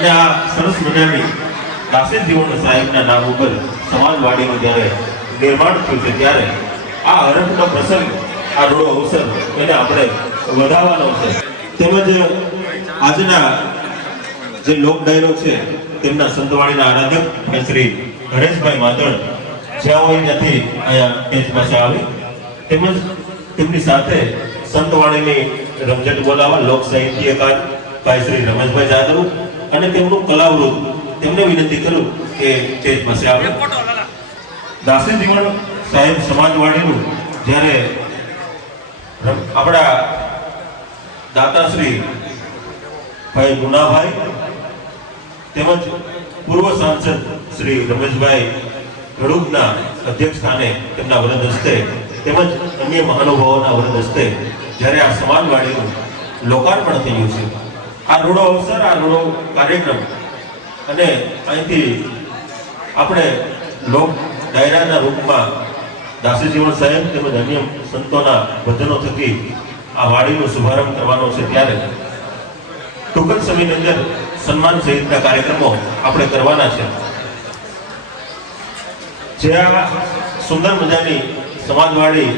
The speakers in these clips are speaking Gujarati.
અને આ સરસ મજાની દાસી જીવન સાહેબના નામ ઉપર સમાજવાડીનું જ્યારે નિર્માણ થયું છે ત્યારે આ હરખનો પ્રસંગ, આ રોડો અવસર એને આપણે વધારવાનો છે. તેમજ આજના જે લોક ડાયરો છે તેમના સંતવાણીના આરાધક શ્રી હરેશભાઈ માતણ જ્યાં હોય ત્યાંથી અહીંયા સ્ટેજ પાસે આવી, તેમજ તેમની સાથે સંતવાણીની રમઝટ બોલાવા લોક સાહિત્યકાર ભાઈ શ્રી રમેશભાઈ જાદવ અને તેમનું કલાવૃત, તેમને વિનંતી કરું કે સ્ટેજ પાસે આવે. દાસી જીવન સાહેબ સમાજવાડીનું જ્યારે આપણા દાતાશ્રી ભાઈ ગુનાભાઈ તેમજ પૂર્વ સાંસદ શ્રી રમેશભાઈ ઘડુકના અધ્યક્ષ સ્થાને તેમના વરદ હસ્તે તેમજ અન્ય મહાનુભાવોના વરદ હસ્તે જ્યારે આ સમાજવાડીનું લોકાર્પણ થયું છે, આ રૂડો અવસર, આ રૂડો કાર્યક્રમ અને અહીંથી આપણે લોક ડાયરાના રૂપમાં દાસી જીવન સાહેબ તેમજ અન્ય સંતોના ભજનો થકી આ વાડીનો શુભારંભ કરવાનો છે. ત્યારે ટૂંક જ સમયની અંદર સન્માન સહિતના કાર્યક્રમો આપણે કરવાના છે. જે આ સુંદર મજાની સમાજવાડી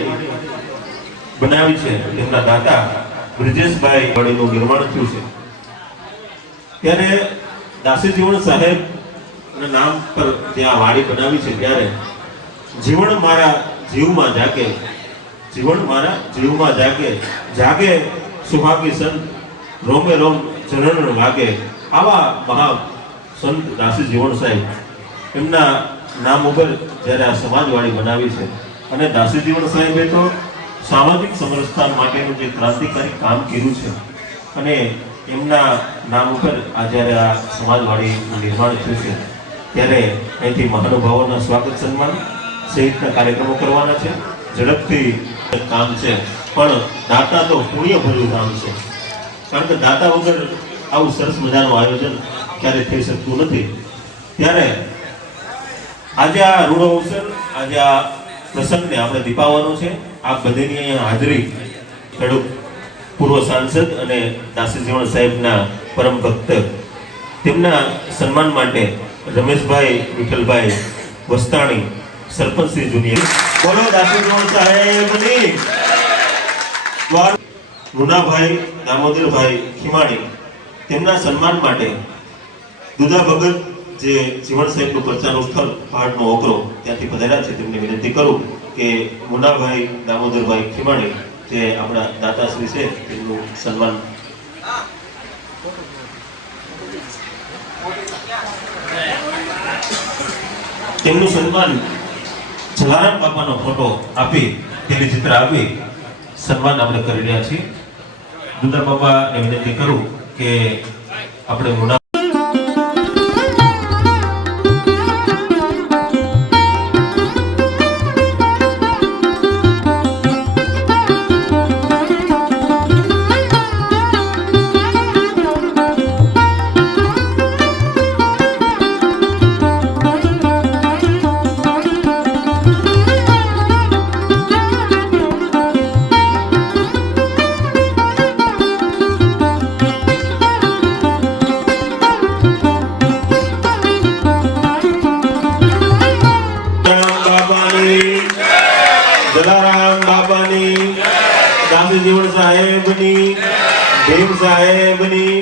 બનાવી છે તેમના દાતા બ્રિજેશભાઈ વાડીનું નિર્માણ થયું છે. ત્યારે દાસી જીવન સાહેબ નામ પર ત્યાં વાડી બનાવી છે ત્યારે જીવન મારા જીવમાં જાગે, જીવન મારા જીવમાં જાગે, જાગે સુભાગી સંત રોમે રોમ ચરણ લાગે. આવા મહા સંત દાસી જીવન સાહેબ એમના નામ ઉપર જ્યારે આ સમાજવાડી બનાવી છે અને દાસી જીવન સાહેબે તો સામાજિક સમરસતા માટેનું જે ક્રાંતિકારી કામ કર્યું છે અને એમના નામ ઉપર આ જ્યારે આ સમાજવાડીનું નિર્માણ થયું છે ત્યારે અહીંથી મહાનુભાવોના સ્વાગત સન્માન સહિતના કાર્યક્રમો કરવાના છે. ઝડપથી કામ છે પણ દાતા તો પુણ્યભર્યું કામ છે, કારણ કે દાતા વગર આવું સરસ મજાનું આયોજન ક્યારે થઈ શકતું નથી. ત્યારે આજે આ રૂડો અવસર, આજે આ પ્રસંગને આપણે દીપાવવાનો છે. આ બધાની અહીંયા હાજરી ખેડૂત પૂર્વ સાંસદ અને દાસી જીવન સાહેબના પરમ ભક્ત, તેમના સન્માન માટે રમેશભાઈ વિઠ્ઠલભાઈ વસ્તાણી સરપંચ શ્રી જુનિયર બોલો દાસી જીવન સાહેબની. મુનાભાઈ દામોદરભાઈ ખીમાણી તેમના સન્માન માટે દુધા ભગત જે જીવન સાહેબનું પ્રચારનું સ્થળ પહાડનો ઓકરો ત્યાંથી પધાર્યા છે, તેમને વિનંતી કરું કે મુનાભાઈ દામોદરભાઈ ખીમાણી જે આપણા દાતાશ્રી છે તેમનું સન્માન. તેમનું સન્માન જલારામ બાપાનો ફોટો આપી તેની ચિત્ર આપી સન્માન આપણે કરી રહ્યા છીએ. દુધા બાપાને વિનંતી કરું કે આપણે મુના જલારામ બાપાની, દાસી જીવન સાહેબની, ભીમ સાહેબની,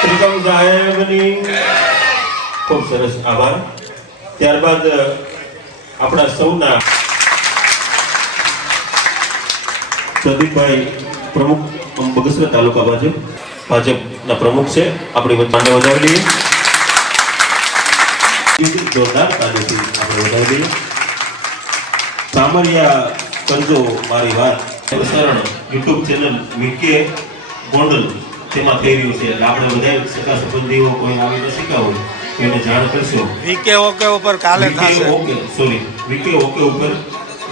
ત્રિકમ સાહેબની ખૂબ સરસ આભાર. ત્યારબાદ આપણા સૌના પ્રદીપભાઈ પ્રમુખ બગસરા તાલુકા ભાજપના પ્રમુખ છે, આપણી વચ્ચે વધાવી લઈએ. જોરદાર તાલીથી આપણે વધાવી લઈએ. સામરિયા કરજો મારી વાત પ્રસારણ યુટ્યુબ ચેનલ વીકે ગોંડલ તેમાં થઈ રહ્યું છે, એટલે આપણે બધા સગા સંબંધીઓ કોઈ આવીને શીખવા હોય એને જાણ કરશો. વીકે ઓકે ઉપર કાલે થશે. ઓકે સોરી વીકે ઓકે ઉપર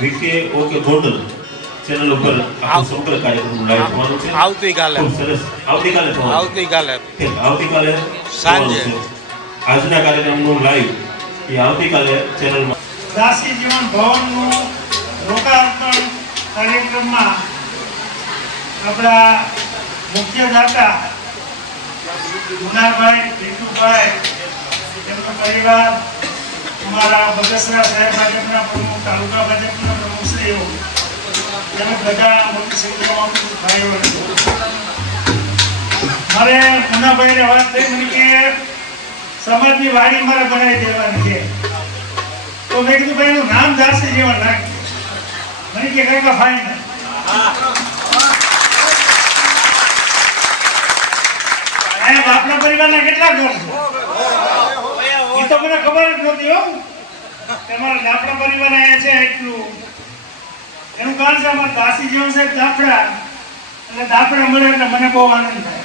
વીકે ઓકે ગોંડલ ચેનલ ઉપર આપણો સંપર્ક કાર્યક્રમ લાઈવ થવાનો છે. આવતીકાલે ખૂબ સરસ. આવતીકાલે સાંજે આજના કાર્યક્રમનું લાઈવ એ આવતીકાલે ચેનલમાં દાસી જીવન ભવનનું લોકાર્પણ કાર્યક્રમમાં આપણા મુખ્ય દાતા મુનાભાઈ, ટીટુભાઈ, તેમનો પરિવાર, અમારા બગસરા શહેર ભાજપના પ્રમુખ, તાલુકા ભાજપના પ્રમુખશ્રીઓ, તેમજ બધા મોટી સંખ્યામાં ભાઈઓ. મારે મુનાભાઈને વાત થઈ મને કે સમાજની વાડી મારે બનાવી દેવાની છે. તો મેં કીધું ભાઈ એનું નામ દાસી જેવા નાખી. મને કે કાકા ફાઈન. આપણા પરિવારના કેટલા ઘર છે એ તો મને ખબર જ નહોતી હો. તમારા આપણા પરિવાર અહીંયા છે એટલું. એનું કારણ છે અમારા દાસી જીવન સાહેબ દાફડા, એટલે દાફડા મળે એટલે મને બહુ આનંદ થાય.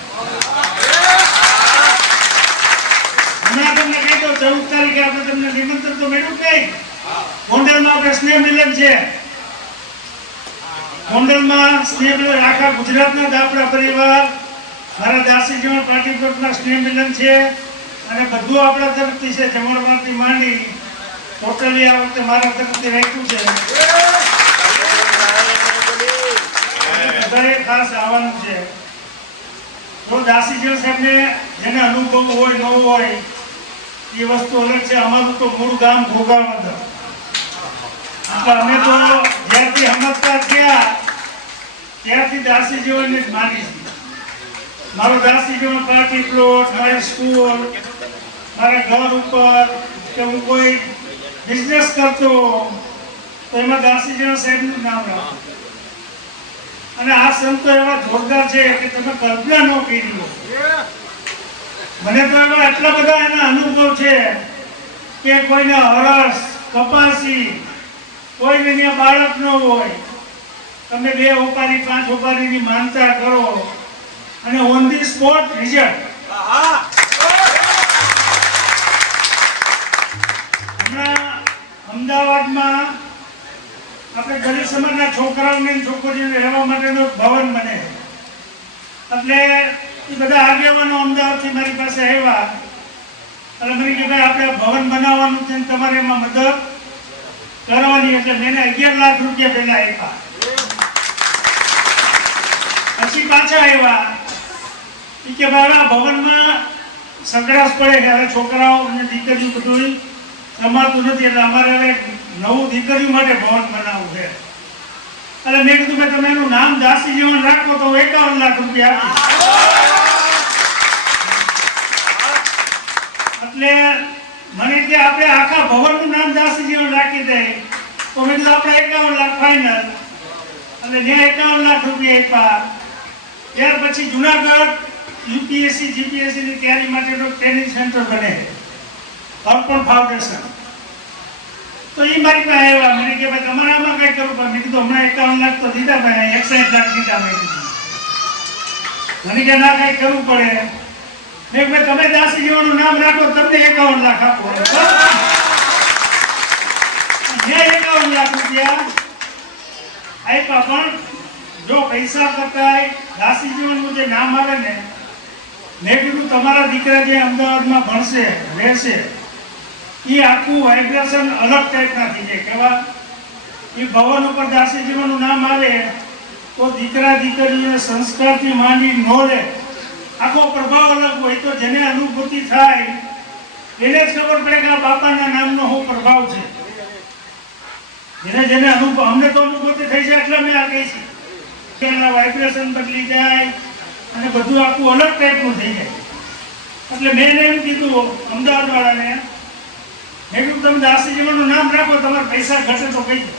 હમણાં તમને કહી દઉં 14 તારીખે આપણે તમને નિમંત્રણ તો મળ્યું કઈ ગોંડલમાં આપણે સ્નેહ મિલન છે. ગોંડલમાં સ્નેહ મિલન આખા ગુજરાતના દાફડા પરિવાર મારા દાસી જીવન પાર્ટી ગ્રુપના સ્નેહ મિલન છે અને બધું આપણા તરફથી છે. જમણવારથી માંડી ટોટલી આ વખતે મારા તરફથી રાખ્યું છે. બધાએ ખાસ આવવાનું છે. જો દાસી જીવન સાહેબને જેને અનુભવ હોય ન હોય એ વસ્તુ અલગ છે. અમારું તો મૂળ ગામ ઘોઘાવદર. એટલે અમે તો જ્યારથી સમજતા થયા ત્યારથી દાસી જીવનને જ માની છે. મારો દાસી જીવન પાર્ટી પ્લોટ, મારી સ્કૂલ, મારા ઘર ઉપર કે હું કોઈ બિઝનેસ કરતો તો એમાં દાસી જીવન સાહેબનું નામ રાખો. અને આ સંતો એવા જોરદાર છે કે તમે કલ્પના ન કરી લો. મને તો એવા એટલા બધા એના અનુભવ છે કે કોઈને હરસ, કપાસી, કોઈને ત્યાં બાળક ન હોય, તમે 2 ઓપારી 5 ઓપારીની માનતા કરો અને ઓન ધી સ્પોટ રિઝલ્ટ. હમણાં અમદાવાદમાં આપણે ગરીબ સમાજના છોકરાઓને છોકરીઓને રહેવા માટેનો ભવન બને. એટલે એ બધા આગેવાનો અમદાવાદથી મારી પાસે આવ્યા અને મને કે ભાઈ આપણે ભવન બનાવવાનું છે તમારે એમાં મદદ કરવાની. એટલે મેં 11 લાખ રૂપિયા પહેલા આપ્યા. પછી પાછા આવ્યા કે ભાઈ આ ભવનમાં સંઘર્ષ પડે કે હવે છોકરાઓ અને દીકરીઓ બધું સમાતું નથી એટલે અમારે હવે નવું દીકરીઓ માટે ભવન બનાવવું છે. એટલે મેં કીધું કે તમે એનું નામ દાસી જીવન રાખો તો 51 લાખ રૂપિયા આપીશ. એટલે મને કે આપણે આખા ભવનનું નામ દાસી જીવન રાખી દે તો મેં કીધું આપણે 51 લાખ ફાઇનલ. એટલે મેં 51 લાખ રૂપિયા આપ્યા. ત્યાર પછી જુનાગઢ યુપીએસસી જીપીએસસી ની તૈયારી માટેનો ટ્રેનિંગ સેન્ટર બને અર્પણ ફાઉન્ડેશન. તો એ મારી પાસે આવ્યા. મને કે ભાઈ તમારે આમાં કઈ કરવું પડે. મેં કીધું હમણાં 51 લાખ તો દીધા ભાઈ, 61 લાખ દીધા. મેં કીધું મને કે ના કઈ કરવું પડે. મેં ભાઈ તમે દાસી જીવનનું નામ રાખો તમને 51 લાખ આપો. મેં 51 લાખ રૂપિયા આપ્યા. પણ જો પૈસા કરતા દાસી જીવનનું જે નામ આવે ને, મેં કીધું તમારા દીકરા જે અમદાવાદમાં ભણશે રહેશે એ આખું વાઇબ્રેશન અલગ ટાઈપના થઈ જાય. કેવા એ ભવન ઉપર દાસી જીવનનું નામ આવે તો દીકરા દીકરીઓને સંસ્કારથી માંડી નોલેજ આખો પ્રભાવ અલગ હોય. તો જેને અનુભૂતિ થાય એને જ ખબર પડે કે આ બાપાના નામનો શું પ્રભાવ છે. જેને અનુભવ, અમને તો અનુભૂતિ થઈ છે એટલે મેં આ કહી છે એના વાઇબ્રેશન બદલી જાય અને બધું આખું અલગ ટાઈપનું થઈ જાય. એટલે મેં એમ કીધું અમદાવાદ વાળાને, મેં કીધું તમે દાસી જીવનનું નામ રાખો તમારે પૈસા ઘટે તો કહી દો.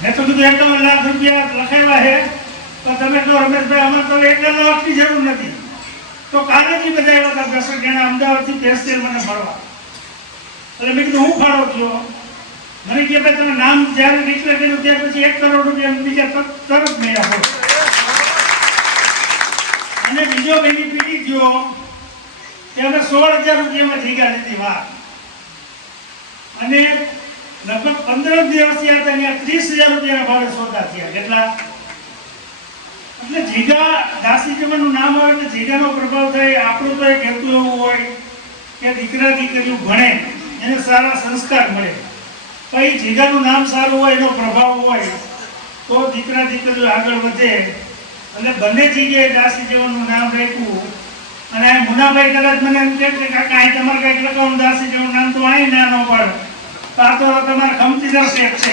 મેં તો કીધું 51 લાખ રૂપિયા લખાવ્યા છે તો તમે કહો રમેશભાઈ અમારે તો 51 લાખની જરૂર નથી. તો કાલે જ બધા એવા હતા 10 જણા અમદાવાદથી પેસ્ટેલ મને મળવા. એટલે મેં કીધું હું ફાળો થયો. મને કે ભાઈ તમે નામ જ્યારે ડિક્લેર કર્યું ત્યાર પછી 1 કરોડ રૂપિયા બીજા તરત મેં આપો. અને બીજો બેનિફિટ એ થયો કે અમે 16,000 રૂપિયામાં જગ્યા લીધી વાત. અને લગભગ 15 દિવસ થયા હતા ત્યાં 30,000 રૂપિયાના ભાવે સોદા થયા. કેટલા? એટલે જીગા દાસી જીવનનું નામ આવે એટલે જીગાનો પ્રભાવ થાય. આપણું તો એક હેતુ એવું હોય કે દીકરા દીકરીઓ ભણે એને સારા સંસ્કાર મળે. પછી જીગાનું નામ સારું હોય એનો પ્રભાવ હોય તો દીકરા દીકરીઓ આગળ વધે. એટલે બંને જગ્યાએ દાસી જીવનનું નામ રાખ્યું અને મુનાભાઈ કદાચ મને એમ કહે કે કાકા અહીં તમારે કંઈક લખાવું દાસી જેવું નામ તો અહીં ના ન પડે તો આ તો તમારે ખમતીદાર શેઠ છે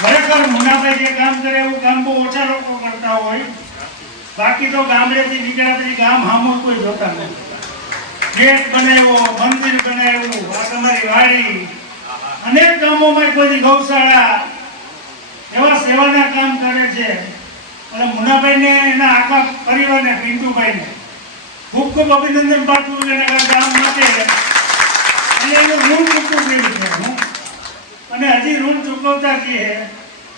ખરેખર મુનાભાઈ જે કામ કરે એવું કામ બહુ ઓછા લોકો કરતા હોય. બાકી તો ગામડેથી નીકળ્યા પછી ગામ હામું કોઈ જોતા નથી. ગેટ બનાવ્યો, મંદિર બનાવ્યું, આ તમારી વાડી, અનેક ગામોમાં કોઈ ગૌશાળા, એવા સેવાના કામ કરે છે. અને મુનાભાઈને એના આખા પરિવારને, પિન્ટુભાઈને ખૂબ ખૂબ અભિનંદન પાઠવું એના ગામ માટે. અને એનું ઋણ ચૂકવું રહ્યું છે હું, અને હજી ઋણ ચૂકવતા છીએ.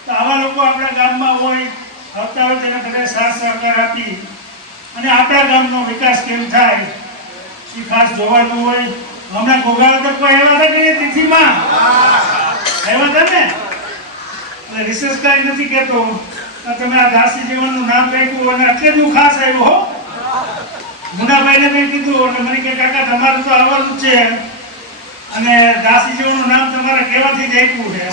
તો આવા લોકો આપણા ગામમાં હોય, આવતા હોય તેને બધા સાથ સહકાર આપી અને આપણા ગામનો વિકાસ કેમ થાય એ ખાસ જોવાનું હોય. હમણાં ગોગાવદર કોઈ આવ્યા હતા કે તિથિમાં આવ્યા હતા ને, એટલે વિશેષ કાંઈ નથી કહેતો. તમે આ દાસી જીવનનું નામ રાખ્યું અને એટલે જ હું ખાસ આવ્યો હો. મુનાભાઈને મેં કીધું એટલે મને કે કાકા તમારું તો આવવાનું જ છે અને દાસી જીવનનું નામ તમારે કહેવાથી જ આપ્યું છે.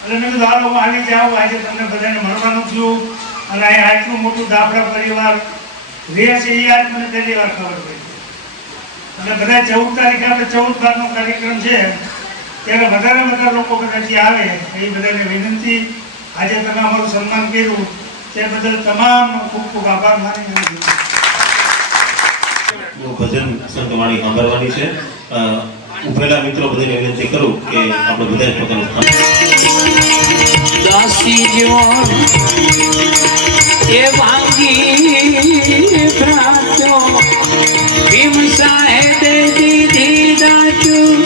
એટલે મેં કીધું હાલો હું આવી જાઉં, આજે તમને બધાને મળવાનું છું. અને અહીંયા આટલું મોટું દાફડા પરિવાર રહે છે એ આજ મને પહેલી વાર ખબર પડી. એટલે બધા 14 તારીખે આપણે 14 બારનો કાર્યક્રમ છે ત્યારે વધારે લોકો કદાચ આવે. એ બધાને વિનંતી, આજે તમે અમારું સન્માન કર્યું તે બદલ તમામનો ખૂબ ખૂબ આભાર માની ભજન સંતવાણી સાંભળવાની છે. ઉભેલા મિત્રો બધાને વિનંતી કરું કે આપણે બધા પોતાનું સ્થાન. દાસી જીવન એ ભાંગી પ્રાપ્યો ભીમ સાહેબે દીધી દાચું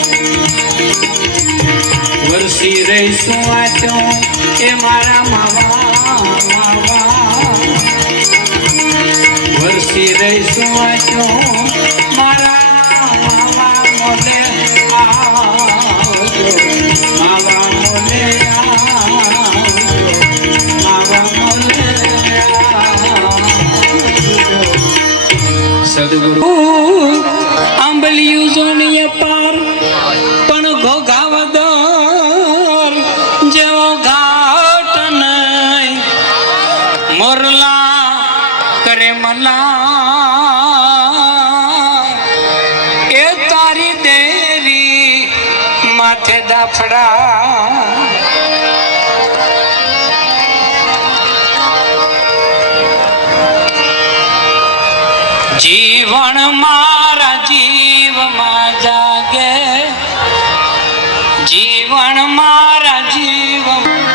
વરસી રહીશું વાંચ્યો એ મારા માવા વરસી રહીશું વાંચ્યો મારા માવા મોલે આવજો માવા મોલે સદગુરુ આંબલિયું જોણીએ પાર પણ ઘોઘાવદર જેવો ઘાટ નહીં મોરલા કરે મલા એ તારી દેવી માથે દાફડા જીવન મારા જીવમાં જાગે જીવન મારા જીવમાં